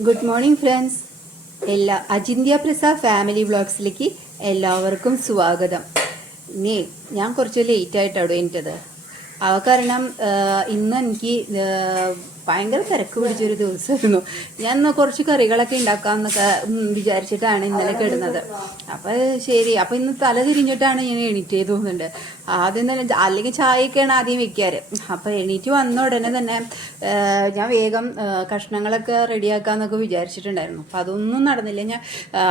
Good morning friends എല്ലാ അജിന്ത്യ Prasad family വ്ളോഗ്സിലേക്ക് എല്ലാവർക്കും സ്വാഗതം. ഇനി ഞാൻ കുറച്ച് ലേറ്റ് ആയിട്ടാണ് എനിക്കത് അവ കാരണം ഇന്ന് എനിക്ക് ആ, ഭയങ്കര തിരക്ക് പിടിച്ചൊരു ദിവസമായിരുന്നു. ഞാൻ കുറച്ച് കറികളൊക്കെ ഉണ്ടാക്കാമെന്നൊക്കെ വിചാരിച്ചിട്ടാണ് ഇന്നലെ കിടന്നത് അപ്പോൾ ശരി അപ്പോൾ ഇന്ന് തല തിരിഞ്ഞിട്ടാണ് ഞാൻ എണീറ്റ് തോന്നുന്നുണ്ട്. ആദ്യം തന്നെ അല്ലെങ്കിൽ ചായയൊക്കെയാണ് ആദ്യം വെക്കാറ്. അപ്പോൾ എണീറ്റ് വന്ന ഉടനെ തന്നെ ഞാൻ വേഗം കഷ്ണങ്ങളൊക്കെ റെഡിയാക്കാന്നൊക്കെ വിചാരിച്ചിട്ടുണ്ടായിരുന്നു. അപ്പോൾ അതൊന്നും നടന്നില്ല. ഞാൻ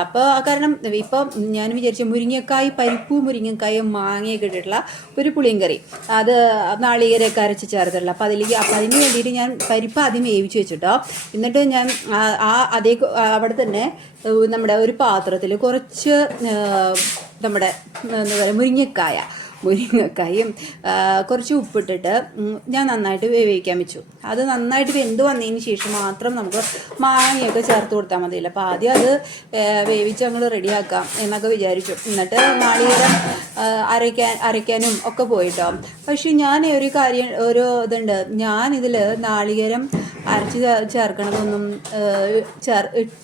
അപ്പോൾ കാരണം ഇപ്പം ഞാൻ വിചാരിച്ച മുരിങ്ങക്കായ് പരിപ്പും മുരിങ്ങക്കായും മാങ്ങയൊക്കെ ഇട്ടിട്ടുള്ള ഒരു പുളിയും കറി. അത് നാളികരൊക്കെ അരച്ച് ചേർത്തിട്ടുള്ള. അപ്പോൾ അതിലേക്ക് അപ്പം അതിന് വേണ്ടിയിട്ട് ഞാൻ പരിപ്പ് ആദ്യം വേവിച്ച് വെച്ചിട്ടോ. എന്നിട്ട് ഞാൻ ആ- അതേ അവിടെ തന്നെ നമ്മുടെ ഒരു പാത്രത്തിൽ കുറച്ച് നമ്മുടെ എന്താ പറയുക മുരിങ്ങക്കായ. മുരിങ്ങക്കായും കുറച്ച് ഉപ്പിട്ടിട്ട് ഞാൻ നന്നായിട്ട് വേവിക്കാൻ വെച്ചു. അത് നന്നായിട്ട് വെന്ത് വന്നതിന് ശേഷം മാത്രം നമുക്ക് മാങ്ങയൊക്കെ ചേർത്ത് കൊടുത്താൽ മതിയല്ലോ. അപ്പോൾ ആദ്യം അത് വേവിച്ച് അങ്ങോട്ട് റെഡിയാക്കാം എന്നൊക്കെ വിചാരിച്ചു. എന്നിട്ട് നാളികേരം അരയ്ക്കാൻ അരയ്ക്കാനും ഒക്കെ പോയിട്ടോ. പക്ഷേ ഞാൻ ഒരു കാര്യം ഒരു ഇതുണ്ട്. ഞാനിതിൽ നാളികേരം അരച്ച് ചേർക്കണമെന്നൊന്നും ചേർ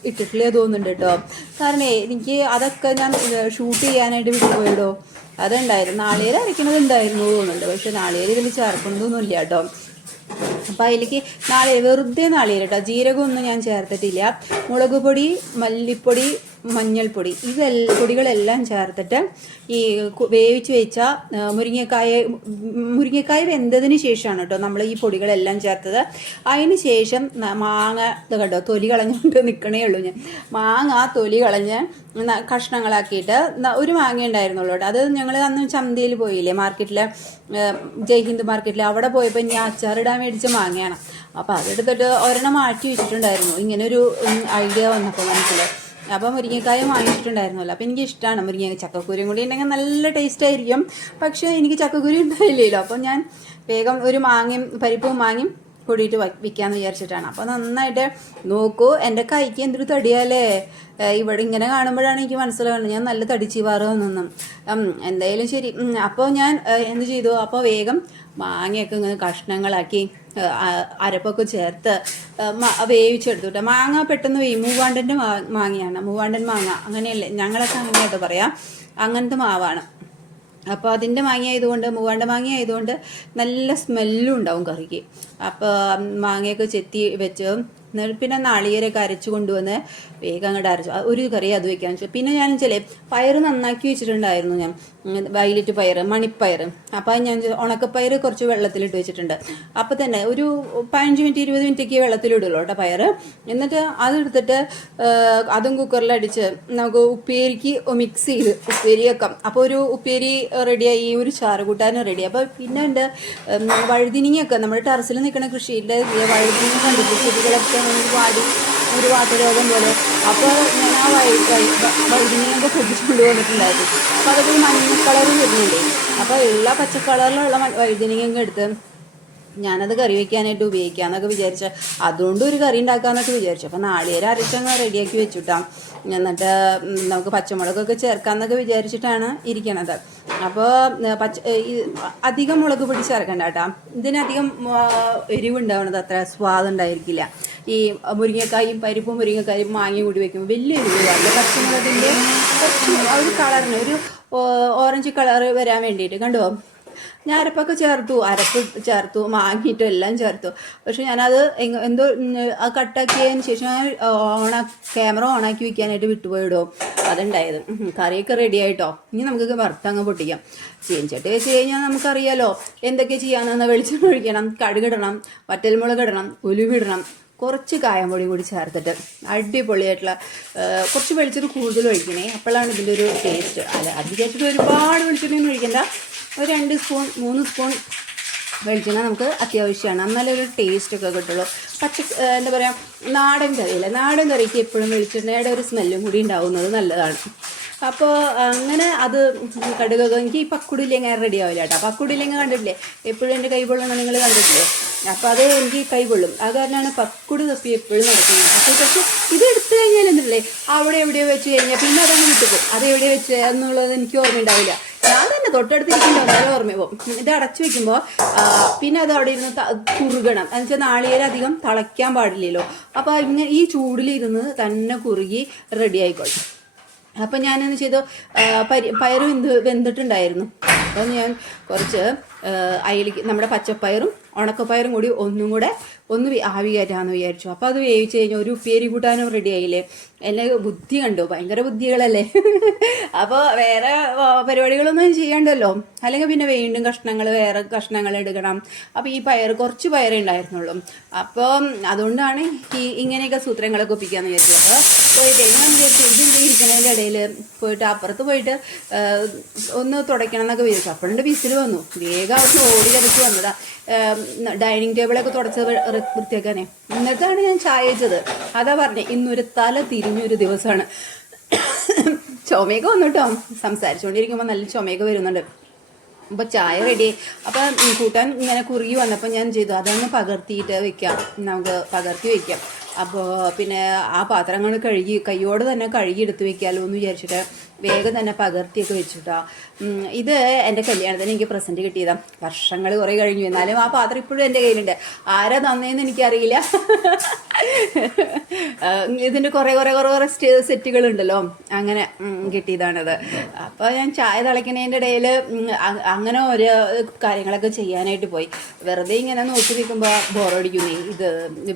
ഇട്ടിട്ടില്ലേ തോന്നുന്നുണ്ട് കേട്ടോ. കാരണം എനിക്ക് അതൊക്കെ ഞാൻ ഷൂട്ട് ചെയ്യാനായിട്ട് വിട്ടുപോയിടോ അതുണ്ടായിരുന്നു. നാളികേര അരയ്ക്കണത് ഉണ്ടായിരുന്നു തോന്നുന്നുണ്ട്. പക്ഷെ നാളികേര ഇതിൽ ചേർക്കണതൊന്നും ഇല്ല കേട്ടോ. അപ്പം അതിലേക്ക് നാളികേര വെറുതെ നാളികേര കേട്ടോ. ജീരകമൊന്നും ഞാൻ ചേർത്തിട്ടില്ല. മുളക് പൊടി മല്ലിപ്പൊടി മഞ്ഞൾപ്പൊടി. ഇതെല്ലാം പൊടികളെല്ലാം ചേർത്തിട്ട് ഈ വേവിച്ച് വെച്ച മുരിങ്ങക്കായ മുരിങ്ങക്കായ വെന്തതിന് ശേഷമാണ് കേട്ടോ നമ്മൾ ഈ പൊടികളെല്ലാം ചേർത്തത്. അതിന് ശേഷം മാങ്ങ ഇത് കണ്ടോ തൊലി കളഞ്ഞുകൊണ്ട് നിൽക്കണേ ഉള്ളൂ ഞാൻ. മാങ്ങ തൊലി കളഞ്ഞ് കഷ്ണങ്ങളാക്കിയിട്ട് ഒരു മാങ്ങ ഉണ്ടായിരുന്നുള്ളൂ കേട്ടോ അത് ഞങ്ങൾ അന്ന് ചന്തയിൽ പോയില്ലേ മാർക്കറ്റിലെ ജയ്ഹിന്ദ് മാർക്കറ്റിൽ അവിടെ പോയപ്പോൾ ഞാൻ അച്ചാറിടാൻ മേടിച്ച മാങ്ങയാണ്. അപ്പോൾ അതെടുത്തിട്ട് ഒരെണ്ണം മാറ്റി വെച്ചിട്ടുണ്ടായിരുന്നു. ഇങ്ങനൊരു ഐഡിയ വന്നപ്പോൾ മനസ്സിൽ അപ്പോൾ മുരിങ്ങക്കായ വാങ്ങിച്ചിട്ടുണ്ടായിരുന്നല്ലോ. അപ്പോൾ എനിക്ക് ഇഷ്ടമാണ് മുരിങ്ങ ചക്കക്കുരും കൂടി ഉണ്ടെങ്കിൽ നല്ല ടേസ്റ്റ് ആയിരിക്കും. പക്ഷേ എനിക്ക് ചക്കക്കുരു ഉണ്ടായില്ലല്ലോ. അപ്പോൾ ഞാൻ വേഗം ഒരു മാങ്ങയും പരിപ്പും മാങ്ങയും കൂടിയിട്ട് വിൽക്കാമെന്ന് വിചാരിച്ചിട്ടാണ്. അപ്പോൾ നന്നായിട്ട് നോക്കൂ എന്റെ കൈക്ക് എന്തൊരു തടിയാലേ? ഇവിടെ ഇങ്ങനെ കാണുമ്പോഴാണ് എനിക്ക് മനസ്സിലാവുന്നത്. ഞാൻ നല്ല തടിച്ചു വന്നെന്നും എന്തായാലും ശരി. അപ്പോൾ ഞാൻ എന്ത് ചെയ്തു? അപ്പോൾ വേഗം മാങ്ങയൊക്കെ ഇങ്ങനെ കഷ്ണങ്ങളാക്കി അരപ്പൊക്കെ ചേർത്ത് വേവിച്ചെടുത്തു കേട്ടോ മാങ്ങ പെട്ടെന്ന് വേവി മൂവാണ്ടന്റെ മാങ്ങയാണ്. മൂവാണ്ടൻ മാങ്ങ. അങ്ങനെയല്ലേ? ഞങ്ങളൊക്കെ അങ്ങനെയായിട്ട് പറയാം. അങ്ങനത്തെ മാവാണ്. അപ്പോൾ അതിന്റെ മാങ്ങ ആയതുകൊണ്ട് മൂവാണ്ട മാങ്ങ ആയതുകൊണ്ട് നല്ല സ്മെല്ലും ഉണ്ടാവും കറിക്ക്. അപ്പോൾ മാങ്ങയൊക്കെ ചെത്തി വെച്ച് എന്നിട്ട് പിന്നെ നാളികേരൊക്കെ അരച്ചു കൊണ്ടുവന്ന് വേഗം അങ്ങോട്ട് അരച്ചു. ഒരു കറി അത് വെക്കാൻ വെച്ചു. പിന്നെ ഞാൻ ചില പയർ നന്നാക്കി വെച്ചിട്ടുണ്ടായിരുന്നു ഞാൻ. വയലറ്റ് പയർ മണിപ്പയർ അപ്പോൾ ഞാൻ ഉണക്കപ്പയർ കുറച്ച് വെള്ളത്തിലിട്ട് വെച്ചിട്ടുണ്ട്. അപ്പോൾ തന്നെ ഒരു പതിനഞ്ച് മിനിറ്റ് ഇരുപത് മിനിറ്റൊക്കെ വെള്ളത്തിലിടുള്ളൂ കേട്ടോ പയർ എന്നിട്ട് അതെടുത്തിട്ട് അതും കുക്കറിലടിച്ച് നമുക്ക് ഉപ്പേരിക്ക് മിക്സ് ചെയ്ത് ഉപ്പേരി വെക്കാം. അപ്പോൾ ഒരു ഉപ്പേരി റെഡിയായി ഒരു ചാറ് കൂട്ടാനും റെഡി അപ്പോൾ പിന്നെ ഉണ്ട് വഴുതിനിങ്ങൊക്കെ നമ്മുടെ ടെറസിൽ നിൽക്കുന്ന കൃഷിയിൽ വഴുതിനിങ്ങ ചെടികളൊക്കെ. വാടി ഒരു വാട്ടരോഗം പോലെ. അപ്പോൾ ഞാൻ ആ വഴി വഴുതിനിയൊക്കെ പൊട്ടിച്ചുകൊണ്ട് വന്നിട്ടുണ്ടായിരുന്നു. അപ്പോൾ അതൊക്കെ മഞ്ഞ കളർ വരുന്നുണ്ടേ. അപ്പോൾ എല്ലാ പച്ച കളറിലുള്ള വഴുതിനിങ്ങയൊക്കെ എടുത്ത് ഞാനത് കറി വെക്കാനായിട്ട് ഉപയോഗിക്കാന്നൊക്കെ വിചാരിച്ച അതുകൊണ്ട് ഒരു കറി ഉണ്ടാക്കാമെന്നൊക്കെ വിചാരിച്ചു. അപ്പോൾ നാളികേരം അരച്ചങ്ങ് റെഡിയാക്കി വെച്ചിട്ടാം. എന്നിട്ട് നമുക്ക് പച്ചമുളകൊക്കെ ചേർക്കാമെന്നൊക്കെ വിചാരിച്ചിട്ടാണ് ഇരിക്കണത്. അപ്പോൾ പച്ച അധികം മുളക് പിടിച്ച് ചേർക്കണ്ട കേട്ടോ. ഇതിനധികം എരിവുണ്ടാവണത് അത്ര സ്വാദുണ്ടായിരിക്കില്ല ഈ മുരിങ്ങക്കായും പരിപ്പും മുരിങ്ങക്കായും മാങ്ങയും കൂടി വെക്കും വലിയൊരു പാടില്ല പച്ചമുളകിന്റെ കുറച്ച് ഒരു കളറിന് ഒരു ഓറഞ്ച് കളർ വരാൻ വേണ്ടിയിട്ട്. കണ്ടോ? ഞാൻ അരപ്പൊക്കെ ചേർത്തു അരപ്പ് ചേർത്തു മാങ്ങിയിട്ടും എല്ലാം ചേർത്തു. പക്ഷെ ഞാനത് എന്തോ ആ കട്ടാക്കിയതിന് ശേഷം ഞാൻ ഓണാ ക്യാമറ ഓണാക്കി വെക്കാനായിട്ട് വിട്ടുപോയിടോ. അതുണ്ടായത്. കറിയൊക്കെ റെഡി ആയിട്ടോ? ഇനി നമുക്ക് വറുത്തങ്ങ് പൊട്ടിക്കാം. ചീഞ്ചട്ടി വെച്ച് കഴിഞ്ഞാൽ നമുക്കറിയാലോ എന്തൊക്കെ ചെയ്യാമെന്ന് വെളിച്ചെണ്ണ ഒഴിക്കണം കടുകിടണം വറ്റൽമുളക് ഇടണം ഉലുവിടണം കുറച്ച് കായംപൊടി കൂടി ചേർത്തിട്ട് അടിപൊളിയായിട്ടുള്ള കുറച്ച് വെളിച്ചെണ്ണ കൂടുതൽ ഒഴിക്കണേ. അപ്പോഴാണ് ഇതിന്റെ ഒരു ടേസ്റ്റ് അല്ല അത് വിചാരിച്ചിട്ട് ഒരുപാട് വെളിച്ചെണ്ണയൊന്നും ഒഴിക്കണ്ട. ഒരു രണ്ട് സ്പൂൺ മൂന്ന് സ്പൂൺ വെളിച്ചെണ്ണ നമുക്ക് അത്യാവശ്യമാണ്. എന്നാലേ ഒരു ടേസ്റ്റൊക്കെ കിട്ടുള്ളൂ. പച്ച എന്താ പറയുക നാടൻ കറിയില്ലേ? നാടൻ കറിക്ക് എപ്പോഴും വെളിച്ചെണ്ണയുടെ ഒരു സ്മെല്ലും കൂടി ഉണ്ടാവുന്നത് നല്ലതാണ്. അപ്പോൾ അങ്ങനെ അത് കടുകൊക്കെ എനിക്ക് ഈ പക്കുടിയില്ലെങ്കിൽ റെഡി ആവില്ല കേട്ടോ. പക്കുടിയില്ലെങ്കിൽ കണ്ടിട്ടില്ലേ? എപ്പോഴും എന്റെ കൈ പൊള്ളണം നിങ്ങൾ കണ്ടിട്ടില്ലേ? അപ്പോൾ അത് എനിക്ക് കൈ പൊള്ളും അത് കാരണമാണ് പക്കുട് തപ്പി എപ്പോഴും നടക്കുന്നത്. അപ്പോൾ പക്ഷേ ഇത് എടുത്തു കഴിഞ്ഞാൽ എന്തല്ലേ അവിടെ എവിടെ വെച്ച് കഴിഞ്ഞാൽ പിന്നെ അതങ്ങ് വിട്ടുപോകും. അത് എവിടെ വെച്ച് എന്നുള്ളത് എനിക്ക് ഓർമ്മയുണ്ടാവില്ല. ഞാൻ തന്നെ തൊട്ടടുത്തിരിക്കുമ്പോൾ എന്തായാലും ഓർമ്മ? പോകും ഇത് അടച്ചു വെക്കുമ്പോൾ പിന്നെ അത് അവിടെ ഇരുന്ന് കുറുകണം. എന്ന് വെച്ചാൽ നാളികേരം അധികം തളയ്ക്കാൻ പാടില്ലല്ലോ. അപ്പോൾ ഇങ്ങനെ ഈ ചൂടിലിരുന്ന് തന്നെ കുറുകി റെഡി ആയിക്കോളും. അപ്പം ഞാനെന്ന് ചെയ്തു? പരി പയറ് വെന്ത് വെന്തിട്ടുണ്ടായിരുന്നു. അപ്പം ഞാൻ കുറച്ച് അയലിക്ക് നമ്മുടെ പച്ചപ്പയറും ഉണക്കപ്പയറും കൂടി ഒന്നും കൂടെ ഒന്ന് ആവി വിചാരിച്ചു. അപ്പോൾ അത് വേവിച്ച് കഴിഞ്ഞാൽ ഒരു ഉപ്പേരി കൂട്ടാനും റെഡി ആയില്ലേ? എന്നെ ബുദ്ധി കണ്ടു. ഭയങ്കര ബുദ്ധികളല്ലേ? അപ്പോൾ വേറെ പരിപാടികളൊന്നും ചെയ്യണ്ടല്ലോ. അല്ലെങ്കിൽ പിന്നെ വീണ്ടും കഷ്ണങ്ങൾ വേറെ കഷ്ണങ്ങൾ എടുക്കണം. അപ്പോൾ ഈ പയർ കുറച്ച് പയറേ ഉണ്ടായിരുന്നുള്ളൂ. അപ്പോൾ അതുകൊണ്ടാണ് ഈ ഇങ്ങനെയൊക്കെ സൂത്രങ്ങളൊക്കെ ഒപ്പിക്കാന്ന് വിചാരിച്ചത്. അപ്പോൾ പോയിട്ട് ഞാൻ വിചാരിച്ചു ഇത് ഇരിക്കുന്നതിന്റെ ഇടയിൽ പോയിട്ട് അപ്പുറത്ത് പോയിട്ട് ഒന്ന് തുടയ്ക്കണം എന്നൊക്കെ വിചാരിച്ചു. അപ്പോഴുണ്ട് വിസിൽ വന്നു. വേഗം അവിടുന്ന് ഓടി കിടച്ച് വന്നതാ. ഡൈനിങ് ടേബിളൊക്കെ തുടച്ച് വൃത്തിയാക്കാനേ. എന്നിട്ടാണ് ഞാൻ ചായ വെച്ചത് അതാ പറഞ്ഞേ ഇന്നൊരു തല തിരിഞ്ഞൊരു ദിവസമാണ്. ചുമയൊക്കെ വന്നു കേട്ടോ സംസാരിച്ചുകൊണ്ടിരിക്കുമ്പോൾ നല്ല ചുമയൊക്കെ വരുന്നുണ്ട്. അപ്പോൾ ചായ റെഡി അപ്പം കൂട്ടാൻ ഇങ്ങനെ കുറുകി വന്നപ്പോൾ ഞാൻ ചെയ്തു? അതൊന്ന് പകർത്തിയിട്ട് വെക്കാം. നമുക്ക് പകർത്തി വെക്കാം. അപ്പോൾ പിന്നെ ആ പാത്രങ്ങൾ കഴുകി കൈയോട് തന്നെ കഴുകി എടുത്ത് വെക്കാമല്ലോ എന്ന് വിചാരിച്ചിട്ട് വേഗം തന്നെ പകർത്തിയൊക്കെ വെച്ചിട്ടാ. ഇത് എന്റെ കല്യാണത്തിന് എനിക്ക് പ്രസന്റ് കിട്ടിയതാണ് വർഷങ്ങൾ കുറേ കഴിഞ്ഞു. എന്നാലും ആ പാത്രം ഇപ്പോഴും എന്റെ കയ്യിലുണ്ട്. ആരാ തന്നേന്ന് എനിക്കറിയില്ല. ഇതിന്റെ കുറേ കുറേ കുറേ കുറേ സെറ്റുകൾ ഉണ്ടല്ലോ. അങ്ങനെ കിട്ടിയതാണത്. അപ്പോൾ ഞാൻ ചായ തിളയ്ക്കുന്നതിന്റെ ഇടയിൽ അങ്ങനെ ഓരോ കാര്യങ്ങളൊക്കെ ചെയ്യാനായിട്ട് പോയി. വെറുതെ ഇങ്ങനെ നോക്കി നിൽക്കുമ്പോൾ ബോറടിക്കുന്നു. ഇത്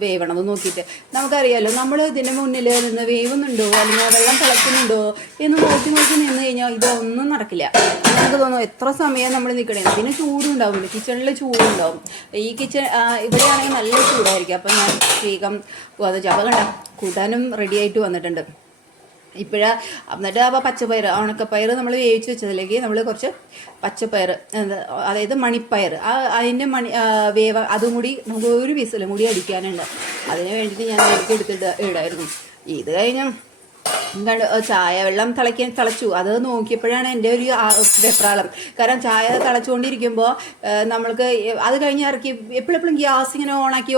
വേവണമെന്ന് നോക്കിയിട്ട്. നമുക്കറിയാമല്ലോ നമ്മൾ ഇതിന്റെ മുന്നിൽ നിന്ന് വേവുന്നുണ്ടോ? അല്ലെങ്കിൽ വെള്ളം തിളയ്ക്കുന്നുണ്ടോ? എന്ന് നോക്കി നോക്കി നിന്ന് കഴിഞ്ഞാൽ ഇതൊന്നും നടക്കില്ല. നമുക്ക് തോന്നും എത്ര സമയം നമ്മൾ നിൽക്കണേ പിന്നെ ചൂടുണ്ടാവും കിച്ചണിൽ ചൂടുണ്ടാവും. ഈ കിച്ചൺ ഇവിടെയാണെങ്കിൽ നല്ല ചൂടായിരിക്കും. അപ്പം ഞാൻ വേഗം പോകാതെ ചവ കണ്ട കൂട്ടാനും റെഡി ആയിട്ട് വന്നിട്ടുണ്ട്. ഇപ്പോഴാ എന്നിട്ട് അപ്പോൾ പച്ചപ്പയർ ഉണക്കപ്പയർ നമ്മൾ വേവിച്ച് വെച്ചതിലേക്ക് നമ്മൾ കുറച്ച് പച്ചപ്പയർ അതായത് മണിപ്പയർ ആ അതിന്റെ മണി വേവ അതും കൂടി നമുക്ക് ഒരു വിസിലും കൂടി അടിക്കാനുണ്ട്. അതിന് വേണ്ടിയിട്ട് ഞാൻ എടുത്തിട്ട് ഇടായിരുന്നു. ഇത് കഴിഞ്ഞ് കണ്ട് ചായ വെള്ളം തിളയ്ക്കാൻ തിളച്ചു. അത് നോക്കിയപ്പോഴാണ് എന്റെ ഒരു അഭിപ്രായം കാരണം ചായ തിളച്ചുകൊണ്ടിരിക്കുമ്പോൾ നമ്മൾക്ക് അത് കഴിഞ്ഞ് ഇറക്കി എപ്പോഴെപ്പോഴും ഗ്യാസ് ഇങ്ങനെ ഓണാക്കി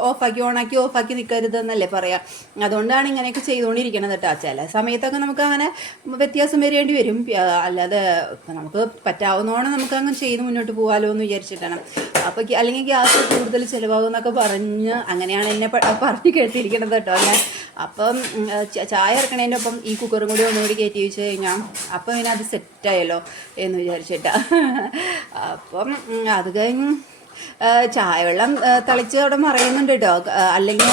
ഓഫാക്കി ഓണാക്കി ഓഫാക്കി നിൽക്കരുതെന്നല്ലേ പറയാം. അതുകൊണ്ടാണ് ഇങ്ങനെയൊക്കെ ചെയ്തുകൊണ്ടിരിക്കണത് കേട്ടോ. ചില സമയത്തൊക്കെ നമുക്ക് അങ്ങനെ വ്യത്യാസം വരേണ്ടി വരും. അല്ലാതെ നമുക്ക് പറ്റാവുന്നോണം നമുക്ക് അങ്ങനെ ചെയ്ത് മുന്നോട്ട് പോകാമല്ലോ എന്ന് വിചാരിച്ചിട്ടാണ്. അപ്പോൾ അല്ലെങ്കിൽ ഗ്യാസ് കൂടുതൽ ചിലവാകും എന്നൊക്കെ പറഞ്ഞ് അങ്ങനെയാണ് എന്നെ പറഞ്ഞു കേട്ടിരിക്കണത് കേട്ടോ ഞാൻ. അപ്പം ചായ ച- ഇറക്കണതിന്റെ ഒപ്പം ഈ കുക്കറും കൂടി ഒന്നുകൂടി കയറ്റി വെച്ച് കഴിഞ്ഞാൽ അപ്പം പിന്നെ അത് സെറ്റായല്ലോ എന്ന് വിചാരിച്ചിട്ടാ. അപ്പം അത് കഴിഞ്ഞ് ചായവെള്ളം ചായ വെള്ളം ആ, അവിടെ മറയുന്നുണ്ട് കേട്ടോ അല്ലെങ്കിൽ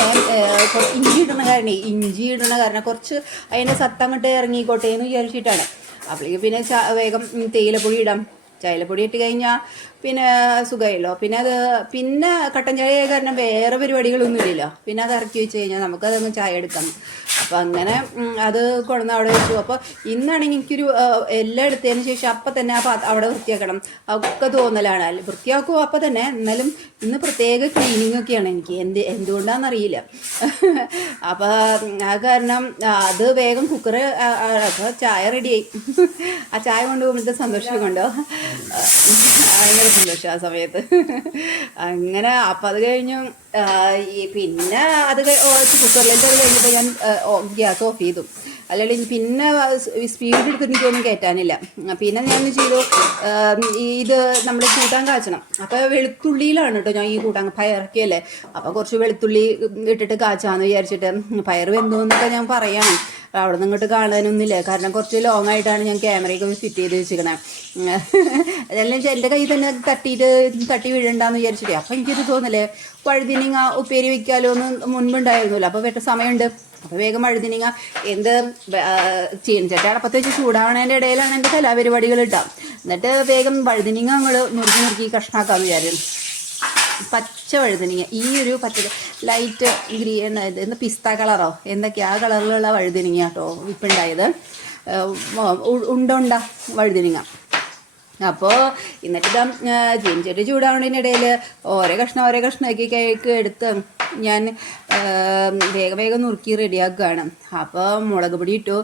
കുറച്ച് ഇഞ്ചി ഇടുന്ന കാരണം ഇഞ്ചി ഇടുന്ന കാരണം കുറച്ച് അതിന്റെ സത്തങ്ങോട്ട് ഇറങ്ങിക്കോട്ടെ എന്ന് വിചാരിച്ചിട്ടാണ്. അപ്പോഴേക്ക് പിന്നെ വേഗം തേയിലപ്പൊടി ഇടാം. ചായലപ്പൊടി ഇട്ട് കഴിഞ്ഞാൽ പിന്നെ സുഖമായല്ലോ പിന്നെ അത് പിന്നെ കട്ടൻ ചായ കാരണം വേറെ പരിപാടികളൊന്നും ഇല്ലല്ലോ. പിന്നെ അത് ഇറക്കി വെച്ച് കഴിഞ്ഞാൽ നമുക്കതങ്ങ് ചായ എടുക്കണം അപ്പം അങ്ങനെ അത് കൊണ്ടുവന്ന് അവിടെ വെച്ചു. അപ്പോൾ ഇന്നാണെങ്കിൽ എനിക്കൊരു എല്ലാം എടുത്തതിന് ശേഷം അപ്പം തന്നെ ആ അവിടെ വൃത്തിയാക്കണം. ഒക്കെ തോന്നലാണ്. വൃത്തിയാക്കുമോ അപ്പം തന്നെ. എന്നാലും ഇന്ന് പ്രത്യേക ക്ലീനിങ് ഒക്കെയാണ് എനിക്ക്. എന്ത് എന്തുകൊണ്ടാണെന്നറിയില്ല അപ്പോൾ ആ കാരണം അത് വേഗം കുക്കറ് അപ്പോൾ ചായ റെഡിയായി ആ ചായ കൊണ്ടുപോകുമ്പോഴത്തെ സന്തോഷം കൊണ്ടോ? ഭയങ്കര സന്തോഷം ആ സമയത്ത്. അങ്ങനെ അപ്പം അത് കഴിഞ്ഞു പിന്നെ അത് കുക്കറിലേക്ക് അത് കഴിഞ്ഞപ്പോൾ ഞാൻ ഗ്യാസ് ഓഫ് ചെയ്തു. അല്ലെങ്കിൽ പിന്നെ സ്പീഡ് എടുത്ത് എനിക്കൊന്നും കയറ്റാനില്ല പിന്നെ ഞാൻ ചെയ്തു? ഇത് നമ്മൾ കൂട്ടാൻ കാച്ചണം. അപ്പോൾ വെളുത്തുള്ളിയിലാണ് കേട്ടോ ഞാൻ ഈ കൂട്ടാൻ പയറക്കിയല്ലേ അപ്പോൾ കുറച്ച് വെളുത്തുള്ളി ഇട്ടിട്ട് കാച്ചാന്ന് വിചാരിച്ചിട്ട് പയർ വെന്തോ എന്നൊക്കെ ഞാൻ പറയാണ്. അവിടെ നിന്ന് ഇങ്ങോട്ട് കാണാനൊന്നുമില്ല. കാരണം കുറച്ച് ലോങ് ആയിട്ടാണ് ഞാൻ ക്യാമറയൊക്കെ ഫിറ്റ് ചെയ്ത് വെച്ചിരിക്കണേ. അതെല്ലാം എന്റെ കയ്യിൽ തന്നെ തട്ടിയിട്ട് തട്ടി വീഴണ്ടെന്ന് വിചാരിച്ചിട്ടേ. അപ്പം എനിക്കിത് തോന്നില്ലേ വഴുതിനിങ്ങ ഉപ്പേരി വയ്ക്കാലോ എന്ന് മുൻപുണ്ടായിരുന്നല്ലോ അപ്പോൾ വേട്ട സമയമുണ്ട്. അപ്പോൾ വേഗം വഴുതിനിങ്ങ എന്ത് ചീനച്ചട്ട അടപ്പത്തേച്ച് ചൂടാവണേന്റെ ഇടയിലാണ് എന്റെ കലാപരിപാടികൾ ഇട്ടാം. എന്നിട്ട് വേഗം വഴുതിനിങ്ങ നമ്മൾ നുറുക്കി നുറുക്കി കഷ്ണാക്കാമെന്ന് വിചാരിച്ചു പച്ച വഴുതനങ്ങ. ഈ ഒരു പച്ച ലൈറ്റ് ഗ്രീൻ എന്ത് പിസ്ത കളറോ? എന്തൊക്കെയാ? ആ കളറിലുള്ള വഴുതിനിങ്ങ കേട്ടോ ഇപ്പുണ്ടായത്. ഉണ്ട ഉണ്ട വഴുതിനിങ്ങ. അപ്പോൾ എന്നിട്ട് ഇതാ ജീൻചട്ടി ചൂടാവണതിനിടയിൽ ഓരോ കഷ്ണം ഓരോ കഷ്ണമാക്കി കേക്ക് എടുത്ത് ഞാൻ വേഗം വേഗം നുറുക്കി റെഡിയാക്കുകയാണ്. അപ്പോൾ മുളക് പൊടി ഇട്ടു.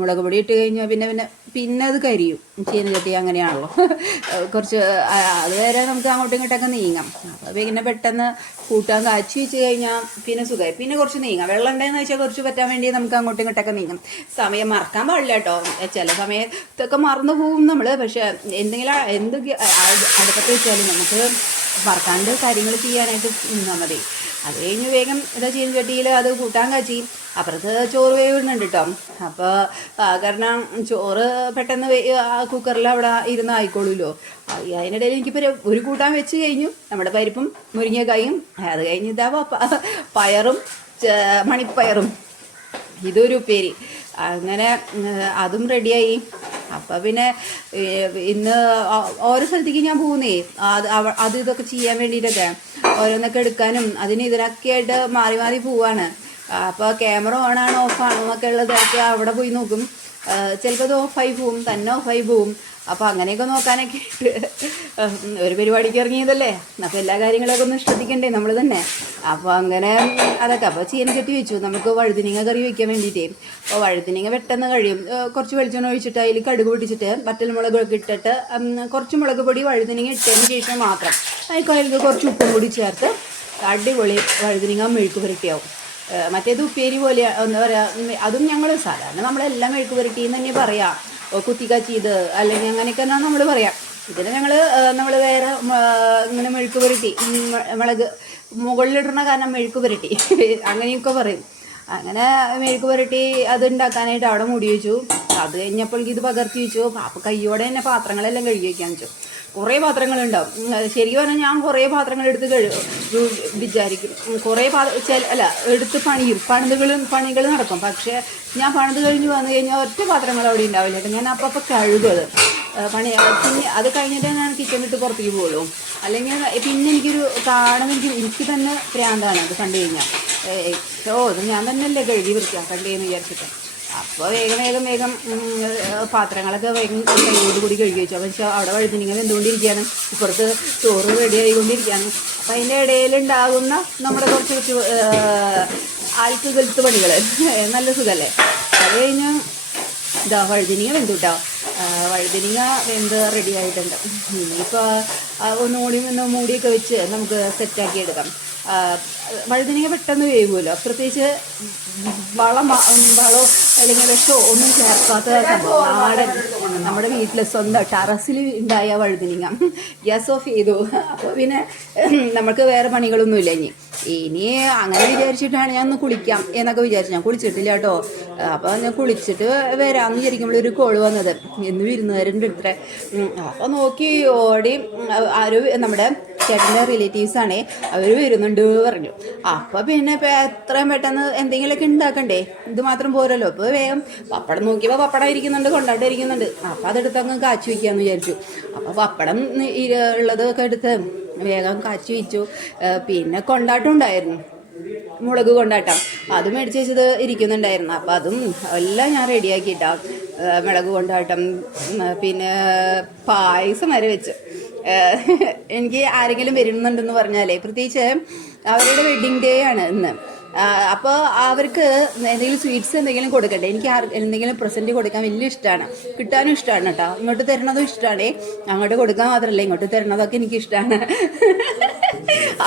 മുളക് പൊടി ഇട്ട് കഴിഞ്ഞാൽ പിന്നെ പിന്നെ പിന്നെ അത് കരിയും. ചീനച്ചട്ടി അങ്ങനെയാണല്ലോ കുറച്ച് അതുവരെ നമുക്ക് അങ്ങോട്ടും ഇങ്ങോട്ടൊക്കെ നീങ്ങാം. അപ്പോൾ പിന്നെ പെട്ടെന്ന് കൂട്ടാൻ കാച്ചി വെച്ച് കഴിഞ്ഞാൽ പിന്നെ സുഖമായി. പിന്നെ കുറച്ച് നീങ്ങാം. വെള്ളം ഉണ്ടെന്ന് വെച്ചാൽ കുറച്ച് പറ്റാൻ വേണ്ടി നമുക്ക് അങ്ങോട്ടും ഇങ്ങോട്ടൊക്കെ നീങ്ങാം. സമയം മറക്കാൻ പാടില്ല കേട്ടോ. ചില സമയത്തൊക്കെ മറന്നു പോകും നമ്മൾ പക്ഷേ എന്തെങ്കിലും എന്തൊക്കെ അടുപ്പത്ത് വെച്ചാലും നമുക്ക് മറക്കാണ്ട് കാര്യങ്ങൾ ചെയ്യാനായിട്ട് നിന്നാൽ മതി. അത് കഴിഞ്ഞ് വേഗം ഇതാ ചീനച്ചട്ടിയിൽ അത് കൂട്ടാൻ കാച്ചി. അപ്പുറത്ത് ചോറ് വേവിടുന്നുണ്ട് കേട്ടോ അപ്പോൾ കാരണം ചോറ് പെട്ടെന്ന് കുക്കറിൽ അവിടെ ഇരുന്ന് ആയിക്കോളൂല്ലോ. അതിനിടയിൽ എനിക്കിപ്പോൾ ഒരു കൂട്ടാൻ വെച്ച് കഴിഞ്ഞു. നമ്മുടെ പരിപ്പും മുരിങ്ങക്കായും. അത് കഴിഞ്ഞ് ഇതാ പയറും മണിപ്പയറും. ഇതൊരു ഉപ്പേരി. അങ്ങനെ അതും റെഡിയായി അപ്പം പിന്നെ ഇന്ന് ഓരോ സ്ഥലത്തേക്ക് ഞാൻ പോകുന്നേ അത് അത് ഇതൊക്കെ ചെയ്യാൻ വേണ്ടിയിട്ടൊക്കെ ഓരോന്നൊക്കെ എടുക്കാനും അതിന് ഇതിനൊക്കെ ആയിട്ട് മാറി മാറി പോവാണ്. അപ്പോൾ ക്യാമറ ഓൺ ആണോ ഓഫ് ആണോ എന്നൊക്കെ ഉള്ളതൊക്കെ അവിടെ പോയി നോക്കും. ചിലപ്പോൾ അത് ഓഫായി പോവും തന്നെ ഓഫായി പോവും. അപ്പോൾ അങ്ങനെയൊക്കെ നോക്കാനൊക്കെ ഒരു പരിപാടിക്ക് ഇറങ്ങിയതല്ലേ? അപ്പോൾ എല്ലാ കാര്യങ്ങളൊക്കെ ഒന്ന് ശ്രദ്ധിക്കണ്ടേ നമ്മൾ തന്നെ? അപ്പോൾ അങ്ങനെ അതൊക്കെ. അപ്പോൾ ചീനച്ചട്ടി വെച്ചു. നമുക്ക് വഴുതിനിങ്ങ കറി വയ്ക്കാൻ വേണ്ടിയിട്ടേ അപ്പോൾ വഴുതിനിങ്ങ പെട്ടെന്ന് കഴിയും. കുറച്ച് വെളിച്ചെണ്ണ ഒഴിച്ചിട്ട് അതിൽ കടുക് പൊട്ടിച്ചിട്ട് വറ്റൽ മുളകൊക്കെ ഇട്ടിട്ട് കുറച്ച് മുളക് പൊടി വഴുതിനിങ്ങ ഇട്ടതിന് ശേഷം മാത്രം അതിൽ കുറച്ച് ഉപ്പും കൂടി ചേർത്ത് അടിപൊളി വഴുതിനിങ്ങ മെഴുക്ക് പുരട്ടിയാവും. മറ്റേത് ഉപ്പേരി പോലെ എന്താ പറയുക അതും ഞങ്ങൾ സാധാരണ നമ്മളെല്ലാം മെഴുക്ക് പുരട്ടി എന്ന് തന്നെ പറയാം. ഓ, കുത്തിക്കാച്ചിയത് അല്ലെങ്കിൽ അങ്ങനെയൊക്കെ എന്നാണ് നമ്മൾ പറയാം. ഇതിന് ഞങ്ങൾ നമ്മൾ വേറെ ഇങ്ങനെ മെഴുക്ക് പുരട്ടി മുളക് മുകളിലിടുന്ന കാരണം മെഴുക്ക് പുരട്ടി. അങ്ങനെയൊക്കെ പറയും. അങ്ങനെ മെഴുക്ക് പുരട്ടി അത് ഉണ്ടാക്കാനായിട്ട് അവിടെ മുടി വെച്ചു. അത് കഴിഞ്ഞപ്പോൾ ഇത് പകർത്തി വെച്ചു. അപ്പം കയ്യോടെ തന്നെ പാത്രങ്ങളെല്ലാം കഴുകി വയ്ക്കാൻ വെച്ചു. കുറേ പാത്രങ്ങളുണ്ടാവും. ശരിക്കും പറഞ്ഞാൽ ഞാൻ കുറേ പാത്രങ്ങൾ എടുത്ത് കഴു വിചാരിക്കും. കുറേ പാ ചില അല്ല എടുത്ത് പണിയും. പണിതുകൾ പണികൾ നടക്കും. പക്ഷേ ഞാൻ പണിത് കഴിഞ്ഞ് വന്നു കഴിഞ്ഞാൽ ഒറ്റ പാത്രങ്ങൾ അവിടെ ഉണ്ടാവില്ല കേട്ടോ. ഞാൻ അപ്പം അപ്പം കഴുകും പണി പിന്നെ അത് കഴിഞ്ഞിട്ടേ ഞാൻ കിച്ചൺ വിട്ട് പുറത്തേക്ക് പോകുള്ളൂ അല്ലെങ്കിൽ പിന്നെ എനിക്കൊരു കാണുമെങ്കിൽ എനിക്ക് തന്നെ പ്രാന്താണ് അത് കണ്ടു കഴിഞ്ഞാൽ. ഓ ഇത് ഞാൻ തന്നെയല്ലേ കഴുകി വൃത്തിയാക്കണ്ടേന്ന് വിചാരിച്ചിട്ട്. അപ്പോൾ വേഗം വേഗം വേഗം പാത്രങ്ങളൊക്കെ വേഗം കൈയോട് കൂടി കഴുകി വെച്ചു. അപ്പോൾ പക്ഷേ അവിടെ വഴുതിനിങ്ങനെ എന്തുകൊണ്ടിരിക്കുകയാണ് ഇപ്പുറത്ത് ചോറ് റെഡി ആയിക്കൊണ്ടിരിക്കുകയാണ്. അപ്പം അതിന്റെ ഇടയിലുണ്ടാകുന്ന നമ്മുടെ കുറച്ച് കുറച്ച് ആൽക്ക് ഗൾത്ത് പണികൾ. നല്ല സുഖമല്ലേ? അത് കഴിഞ്ഞ് ഇതാ വഴുതിനിങ്ങ വെന്തു കേട്ടോ വഴുതിനിങ്ങ വെന്ത് റെഡി ആയിട്ടുണ്ട്. ഇനിയിപ്പോൾ ഒന്നുകൂടി ഒന്ന് മൂടിയൊക്കെ വെച്ച് നമുക്ക് സെറ്റാക്കി എടുക്കാം. വഴുതിനിങ്ങ പെട്ടെന്ന് വേവുമല്ലോ. പ്രത്യേകിച്ച് വളം വളോ അല്ലെങ്കിൽ വിഷമോ ഒന്നും ചേർക്കാത്ത സംഭവം. നാടൻ നമ്മുടെ വീട്ടിൽ സ്വന്തം ടെറസിൽ ഉണ്ടായ വഴുതനങ്ങ. ഗ്യാസ് ഓഫ് ചെയ്തു. അപ്പോൾ പിന്നെ നമുക്ക് വേറെ പണികളൊന്നുമില്ല ഇനി. ഇനി അങ്ങനെ വിചാരിച്ചിട്ടാണ് ഞാൻ ഒന്ന് കുളിക്കാം എന്നൊക്കെ വിചാരിച്ചു. ഞാൻ കുളിച്ചിട്ടില്ല കേട്ടോ. അപ്പോൾ ഞാൻ കുളിച്ചിട്ട് വരാമെന്ന് വിചാരിക്കുമ്പോൾ ഒരു കോൾ വന്നത്. എന്ന് വിരുന്നുകാരുണ്ട് ഇത്ര. അപ്പോൾ നോക്കി ഓടി ആരും നമ്മുടെ ചേട്ടന്റെ റിലേറ്റീവ്സാണേ അവർ വരുന്നുണ്ട് പറഞ്ഞു. അപ്പോൾ പിന്നെ ഇപ്പം എത്രയും പെട്ടെന്ന് എന്തെങ്കിലുമൊക്കെ ഉണ്ടാക്കണ്ടേ? ഇത് മാത്രം പോരല്ലോ. അപ്പോൾ വേഗം പപ്പടം നോക്കിയപ്പോൾ പപ്പടം ഇരിക്കുന്നുണ്ട് കൊണ്ടാട്ടം ഇരിക്കുന്നുണ്ട്. അപ്പോൾ അതെടുത്ത് അങ്ങ് കാച്ചു വയ്ക്കാമെന്ന് വിചാരിച്ചു. അപ്പോൾ പപ്പടം ഉള്ളതൊക്കെ എടുത്ത് വേഗം കാച്ചു വെച്ചു. പിന്നെ കൊണ്ടാട്ടം ഉണ്ടായിരുന്നു. മുളക് കൊണ്ടാട്ടം. അത് മേടിച്ച് വെച്ചത് ഇരിക്കുന്നുണ്ടായിരുന്നു. അപ്പം അതും എല്ലാം ഞാൻ റെഡിയാക്കിയിട്ടാണ് മുളക് കൊണ്ടാട്ടം പിന്നെ പായസം വരെ വെച്ച്. എനിക്ക് ആരെങ്കിലും വരുന്നുണ്ടെന്ന് പറഞ്ഞാലേ പ്രത്യേകിച്ച് അവരുടെ വെഡിങ് ഡേ ആണ് ഇന്ന്. അപ്പോൾ അവർക്ക് എന്തെങ്കിലും സ്വീറ്റ്സ് എന്തെങ്കിലും കൊടുക്കട്ടെ എനിക്ക് എന്തെങ്കിലും പ്രസന്റ് കൊടുക്കാൻ വലിയ ഇഷ്ടമാണ് കിട്ടാനും ഇഷ്ടമാണ് കേട്ടോ ഇങ്ങോട്ട് തരണതും ഇഷ്ടമാണേ അങ്ങോട്ട് കൊടുക്കാൻ മാത്രമല്ല ഇങ്ങോട്ട് തരണതൊക്കെ എനിക്ക് ഇഷ്ടമാണ്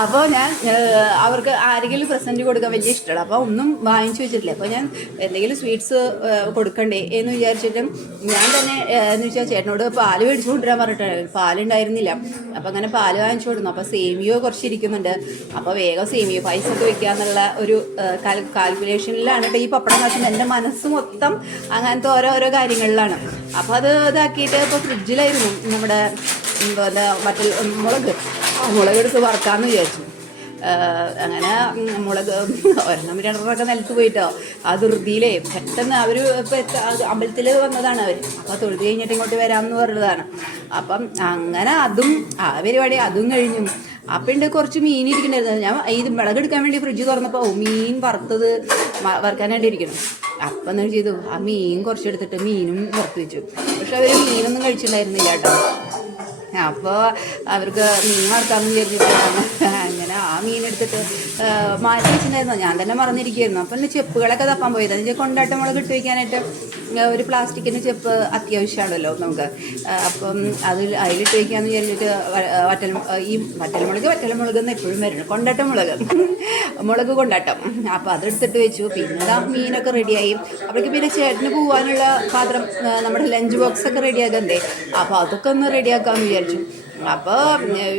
അപ്പോൾ ഞാൻ അവർക്ക് ആരെങ്കിലും പ്രസന്റ് കൊടുക്കാൻ വലിയ ഇഷ്ടമാണ് അപ്പോൾ ഒന്നും വാങ്ങിച്ചു വെച്ചിട്ടില്ല. അപ്പോൾ ഞാൻ എന്തെങ്കിലും സ്വീറ്റ്സ് കൊടുക്കണ്ടേ എന്ന് വിചാരിച്ചിട്ടും ഞാൻ തന്നെ എന്ന് വെച്ചാൽ ചേട്ടനോട് പാൽ മേടിച്ചു കൊണ്ടുവരാൻ പറഞ്ഞിട്ട് പാലുണ്ടായിരുന്നില്ല. അപ്പോൾ അങ്ങനെ പാൽ വാങ്ങിച്ചു കൊടുക്കുന്നു. അപ്പോൾ സേമിയോ കുറച്ചിരിക്കുന്നുണ്ട് അപ്പോൾ വേഗം സേമിയോ പൈസ ഒക്കെ വെക്കാന്നുള്ള ഒരു കാൽ കാൽക്കുലേഷനിലാണ് കേട്ടോ ഈ പപ്പടം കാച്ചുന്നത്. എന്റെ മനസ്സ് മൊത്തം അങ്ങനത്തെ ഓരോരോ കാര്യങ്ങളിലാണ്. അപ്പോൾ അത് ഇതാക്കിയിട്ട് ഇപ്പോൾ ഫ്രിഡ്ജിലായിരുന്നു നമ്മുടെ മറ്റേ മുളക്. ആ മുളക് എടുത്ത് വറക്കാമെന്ന് വിചാരിച്ചു അങ്ങനെ മുളക് ഒരെണ്ണം രണ്ടെണ്ണമൊക്കെ നിലത്ത് പോയിട്ടോ. ആ ധൃതിയിലേ പെട്ടെന്ന് അവർ ഇപ്പം അമ്പലത്തിൽ വന്നതാണ് അവർ അപ്പോൾ തൊഴുത് കഴിഞ്ഞിട്ട് ഇങ്ങോട്ട് വരാമെന്ന് പറഞ്ഞതാണ്. അപ്പം അങ്ങനെ അതും ആ പരിപാടി അതും കഴിഞ്ഞു. അപ്പം ഉണ്ട് കുറച്ച് മീൻ ഇരിക്കണ്ടായിരുന്നു. ഞാൻ ഇത് വിളകെടുക്കാൻ വേണ്ടി ഫ്രിഡ്ജ് തുറന്നപ്പോൾ മീൻ വറുത്തത് വറുക്കാനായിട്ട് ഇരിക്കണം അപ്പം എന്താണ് ചെയ്തു? ആ മീൻ കുറച്ചെടുത്തിട്ട് മീനും വറുത്ത് വെച്ചു. പക്ഷെ അവർ മീനൊന്നും കഴിച്ചിട്ടുണ്ടായിരുന്നില്ല കേട്ടോ. അപ്പോൾ അവർക്ക് മീൻ വറുക്കാമെന്ന് വിചാരിച്ചിട്ടാണ്. അങ്ങനെ ആ മീൻ എടുത്തിട്ട് മാറ്റി വെച്ചിട്ടുണ്ടായിരുന്നു. ഞാൻ തന്നെ മറന്നിരിക്കുകയായിരുന്നു അപ്പം എന്റെ ചെപ്പുകളൊക്കെ തപ്പാൻ പോയത്. അതിന്റെ കൊണ്ടാട്ടം മുളക് ഇട്ട് വയ്ക്കാനായിട്ട് ഒരു പ്ലാസ്റ്റിക്കിന്റെ ചെപ്പ് അത്യാവശ്യമാണല്ലോ നമുക്ക്. അപ്പം അതിൽ അതിലിട്ട് വയ്ക്കാമെന്ന് വിചാരിച്ചിട്ട് ഈ വറ്റൽ മുളക് വറ്റൽമുളക് വറ്റൽമുളക് എന്ന് എപ്പോഴും വരുന്നു. കൊണ്ടാട്ട മുളക്. മുളക് കൊണ്ടാട്ടം. അപ്പോൾ അതെടുത്തിട്ട് വെച്ചു. പിന്നെ മീനൊക്കെ റെഡിയായി. അപ്പോഴേക്ക് പിന്നെ ചേട്ടന് പോകാനുള്ള പാത്രം നമ്മുടെ ലഞ്ച് ബോക്സൊക്കെ റെഡിയാക്കണ്ടേ അപ്പോൾ അതൊക്കെ ഒന്ന് റെഡിയാക്കാമെന്ന് വിചാരിച്ചു. അപ്പോൾ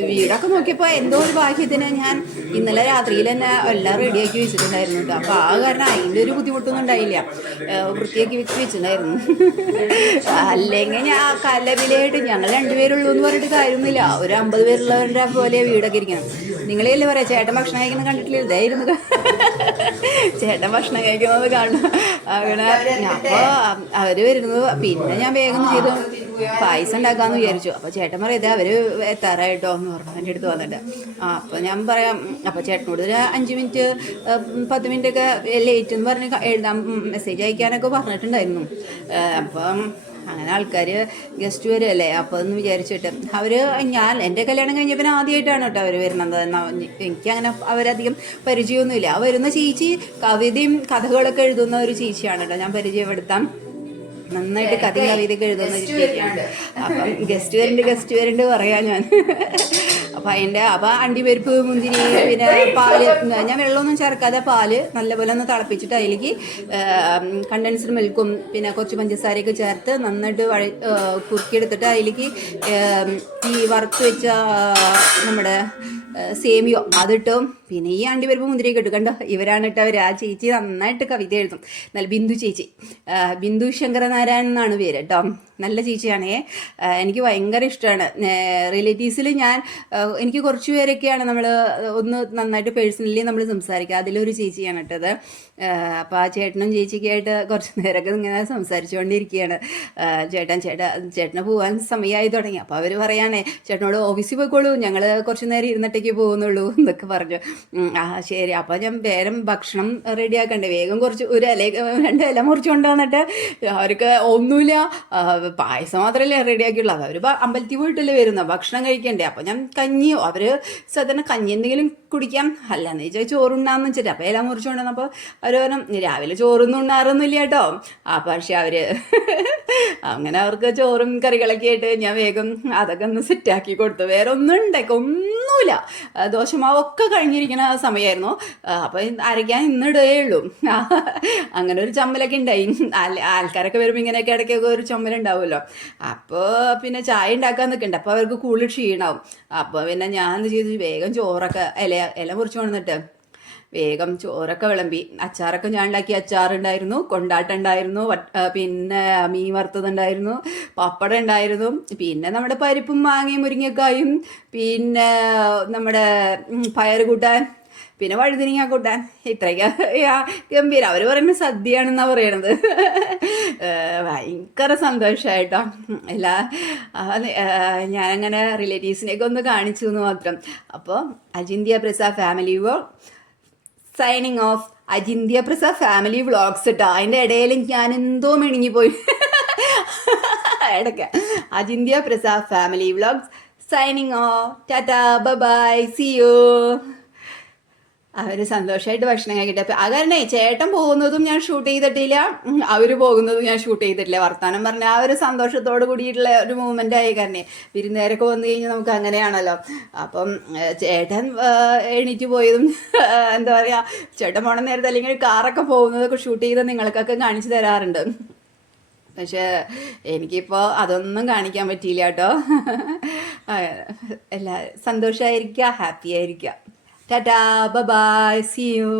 വീടൊക്കെ നോക്കിയപ്പോൾ എന്തോ ഒരു ഭാഗ്യത്തിന് ഞാൻ ഇന്നലെ രാത്രിയിൽ തന്നെ എല്ലാം റെഡിയാക്കി വെച്ചിട്ടുണ്ടായിരുന്നു കേട്ടോ. അപ്പോൾ ആ കാരണം അതിന്റെ ഒരു ബുദ്ധിമുട്ടൊന്നും ഉണ്ടായില്ല. വൃത്തിയാക്കി വെച്ച് വെച്ചിട്ടുണ്ടായിരുന്നു. അല്ലെങ്കിൽ ഞാൻ കലവിലായിട്ട് ഞങ്ങൾ രണ്ടുപേരുള്ളൂ എന്ന് പറഞ്ഞിട്ട് കാര്യമൊന്നുമില്ല. ഒരു അമ്പത് പേരുള്ളവരുടെ പോലെ വീടൊക്കെ ഇരിക്കണം നിങ്ങളെയല്ലേ പറയാം ചേട്ടൻ ഭക്ഷണം കഴിക്കുന്നത് കണ്ടിട്ടില്ല? ഇതായിരുന്നു. ചേട്ടൻ ഭക്ഷണം കഴിക്കുന്നത് കാണും അങ്ങനെ. അപ്പോൾ അവർ വരുന്നത് പിന്നെ ഞാൻ വേഗം ചെയ്തു. പായസം ഉണ്ടാക്കാമെന്ന് വിചാരിച്ചു. അപ്പോൾ ചേട്ടൻ പറയും ഇതേ അവർ എത്താറായിട്ടോ? എന്ന് പറഞ്ഞു. എന്റെ അടുത്ത് വന്നിട്ട്. ആ അപ്പോൾ ഞാൻ പറയാം അപ്പോൾ ചേട്ടനോട് ഒരു അഞ്ച് മിനിറ്റ് പത്ത് മിനിറ്റ് ഒക്കെ ലേറ്റ് എന്ന് പറഞ്ഞ് എഴുതാൻ മെസ്സേജ് അയക്കാനൊക്കെ പറഞ്ഞിട്ടുണ്ടായിരുന്നു. അപ്പം അങ്ങനെ ആൾക്കാർ ഗസ്റ്റ് വരുമല്ലേ അപ്പോൾ ഒന്ന് വിചാരിച്ചിട്ട് അവർ ഞാൻ എന്റെ കല്യാണം കഴിഞ്ഞ പിന്നെ ആദ്യമായിട്ടാണ് കേട്ടോ അവർ വരുന്നത്. എനിക്ക് എനിക്കങ്ങനെ അവരധികം പരിചയമൊന്നുമില്ല. ആ വരുന്ന ചേച്ചി കവിതയും കഥകളൊക്കെ എഴുതുന്ന ഒരു ചേച്ചിയാണ് കേട്ടോ. ഞാൻ പരിചയപ്പെടുത്താം. നന്നായിട്ട് കഥ കവിതയൊക്കെ എഴുതുന്ന ഒരു ചേച്ചിയാണ് അപ്പം ഗസ്റ്റ് വരുന്നുണ്ട് ഗസ്റ്റ് വരുന്നുണ്ട് പറയാം ഞാൻ. അപ്പം അതിന്റെ അപ്പം അണ്ടിപരിപ്പ് മുന്തിരി പിന്നെ പാൽ ഞാൻ വെള്ളമൊന്നും ചേർക്കാതെ പാൽ നല്ലപോലെ ഒന്ന് തിളപ്പിച്ചിട്ട് അതിലേക്ക് കണ്ടൻസ്ഡ് മിൽക്കും പിന്നെ കുറച്ച് പഞ്ചസാരയൊക്കെ ചേർത്ത് നന്നായിട്ട് വഴ കുറുക്കിയെടുത്തിട്ട് അതിലേക്ക് ഈ വറുത്ത് വെച്ച നമ്മുടെ സേമിയോ അതിട്ടും പിന്നെ ഈ ആണ്ടി വരുമ്പോൾ മുന്തിരി കേട്ടു കണ്ടോ? ഇവരാണ് കേട്ടോ അവർ ആ ചേച്ചി നന്നായിട്ട് കവിത എഴുതും. നല്ല ബിന്ദു ചേച്ചി. ബിന്ദു ശങ്കരനാരായണൻ എന്നാണ് പേര് കേട്ടോ. നല്ല ചേച്ചിയാണേ. എനിക്ക് ഭയങ്കര ഇഷ്ടമാണ്. റിലേറ്റീവ്സിൽ ഞാൻ എനിക്ക് കുറച്ച് പേരൊക്കെയാണ് നമ്മൾ ഒന്ന് നന്നായിട്ട് പേഴ്സണലി നമ്മൾ സംസാരിക്കുക. അതിലൊരു ചേച്ചിയാണ് കേട്ടത് അപ്പോൾ ആ ചേട്ടനും ചേച്ചിക്കായിട്ട് കുറച്ച് നേരമൊക്കെ ഇങ്ങനെ സംസാരിച്ചുകൊണ്ടിരിക്കുകയാണ്. ചേട്ടൻ ചേട്ടാ ചേട്ടന് പോകാൻ സമയമായി തുടങ്ങി. അപ്പോൾ അവർ പറയുകയാണേ ചേട്ടനോട് ഓഫീസിൽ പോയിക്കോളൂ. ഞങ്ങൾ കുറച്ച് നേരം ഇരുന്നിട്ടേക്ക് പോകുന്നുള്ളൂ എന്നൊക്കെ പറഞ്ഞു. ആ ശരി. അപ്പോൾ ഞാൻ വേഗം ഭക്ഷണം റെഡിയാക്കണ്ടേ വേഗം കുറച്ച് ഒരു ഇല രണ്ട് ഇല മുറിച്ച് കൊണ്ടുവന്നിട്ട് അവർക്ക് ഒന്നുമില്ല. പായസം മാത്രമല്ലേ റെഡിയാക്കിയുള്ളൂ അത് അവർ അമ്പലത്തിൽ പോയിട്ടല്ലേ വരുന്നത്. ഭക്ഷണം കഴിക്കണ്ടേ? അപ്പോൾ ഞാൻ കഞ്ഞിയോ? അവർ സാധാരണ കഞ്ഞി എന്തെങ്കിലും കുടിക്കാം. അല്ല അല്ലാന്ന് വെച്ചാൽ ചോറുണ്ണാന്ന് വെച്ചിട്ട് അപ്പോൾ ഇല മുറിച്ച് കൊണ്ടുവന്നപ്പോൾ അവർ പറഞ്ഞു രാവിലെ ചോറൊന്നും ഉണ്ണാറൊന്നുമില്ല കേട്ടോ. ആ പക്ഷെ അവർ അങ്ങനെ അവർക്ക് ചോറും കറികളൊക്കെ ആയിട്ട് ഞാൻ വേഗം അതൊക്കെ ഒന്ന് സെറ്റാക്കി കൊടുത്തു. വേറെ ഒന്നും ഉണ്ടാക്കി ഒന്നുമില്ല. ദോശമാവൊക്കെ ദോശമാവൊക്കെ കഴിഞ്ഞിരിക്കുന്ന സമയമായിരുന്നു അപ്പോൾ അരയ്ക്കാൻ ഇന്നിടേ ഉള്ളൂ. അങ്ങനെ ഒരു ചമ്മലൊക്കെ ഉണ്ടായി ആൾക്കാരൊക്കെ വരുമ്പോൾ ഇങ്ങനെയൊക്കെ ഇടയ്ക്കൊക്കെ ഒരു ചമ്മലുണ്ടാവുമല്ലോ. അപ്പോൾ പിന്നെ ചായ ഉണ്ടാക്കാൻ നിൽക്കണ്ട അപ്പോൾ അവർക്ക് കൂടുതൽ ക്ഷീണാവും. അപ്പോൾ പിന്നെ ഞാൻ എന്ത് ചെയ്തു? വേഗം ചോറൊക്കെ ഇല ഇല മുറിച്ച് കൊണ്ടുവന്നിട്ട് വേഗം ചോറൊക്കെ വിളമ്പി. അച്ചാറൊക്കെ ഞാൻ ഉണ്ടാക്കി അച്ചാറുണ്ടായിരുന്നു കൊണ്ടാട്ടുണ്ടായിരുന്നു പിന്നെ മീൻ വറുത്തതുണ്ടായിരുന്നു പപ്പടം ഉണ്ടായിരുന്നു പിന്നെ നമ്മുടെ പരിപ്പും മാങ്ങയും മുരിങ്ങക്കായും പിന്നെ നമ്മുടെ പയർ കൂട്ടാൻ പിന്നെ വഴുതിനിങ്ങ കൂട്ടാൻ. ഇത്രയ്ക്ക് ഗംഭീര. അവർ പറയുന്നത് സദ്യയാണെന്നാണ് പറയണത്. ഭയങ്കര സന്തോഷമായിട്ടോ ഏഹ് ഞാനങ്ങനെ റിലേറ്റീവ്സിനെയൊക്കെ ഒന്ന് കാണിച്ചു എന്ന് മാത്രം. അപ്പോൾ അജിന്ത്യ പ്രസ ഫാമിലി വോ സൈനിങ് ഓഫ് അജിന്ത്യ പ്രസ ഫാമിലി വ്ളോഗ്സ് ഇട്ടോ. അതിന്റെ ഇടയിൽ ഞാൻ എന്തോ മെണിങ്ങിപ്പോയി ഇടയ്ക്ക്. അജിന്ത്യ പ്രസ family vlogs signing off tata bye see you അവർ സന്തോഷമായിട്ട് ഭക്ഷണം കഴിക്കട്ടെ. അപ്പം ആ കാരണേ ചേട്ടൻ പോകുന്നതും ഞാൻ ഷൂട്ട് ചെയ്തിട്ടില്ല. അവർ പോകുന്നതും ഞാൻ ഷൂട്ട് ചെയ്തിട്ടില്ല. വർത്തമാനം പറഞ്ഞ ആ ഒരു സന്തോഷത്തോട് കൂടിയിട്ടുള്ള ഒരു മൂവ്മെന്റ് ആയി കാരണേ. വിരുന്നേരൊക്കെ വന്നു കഴിഞ്ഞാൽ നമുക്ക് അങ്ങനെയാണല്ലോ. അപ്പം ചേട്ടൻ എണീറ്റ് പോയതും എന്താ പറയുക ചേട്ടൻ പോണ നേരത്തെ അല്ലെങ്കിൽ കാറൊക്കെ പോകുന്നതൊക്കെ ഷൂട്ട് ചെയ്ത് നിങ്ങൾക്കൊക്കെ കാണിച്ചു തരാറുണ്ട്. പക്ഷേ എനിക്കിപ്പോൾ അതൊന്നും കാണിക്കാൻ പറ്റിയില്ല കേട്ടോ. എല്ലാ സന്തോഷമായിരിക്കുക ഹാപ്പി ആയിരിക്കുക ടാറ്റാ ബൈ സി യു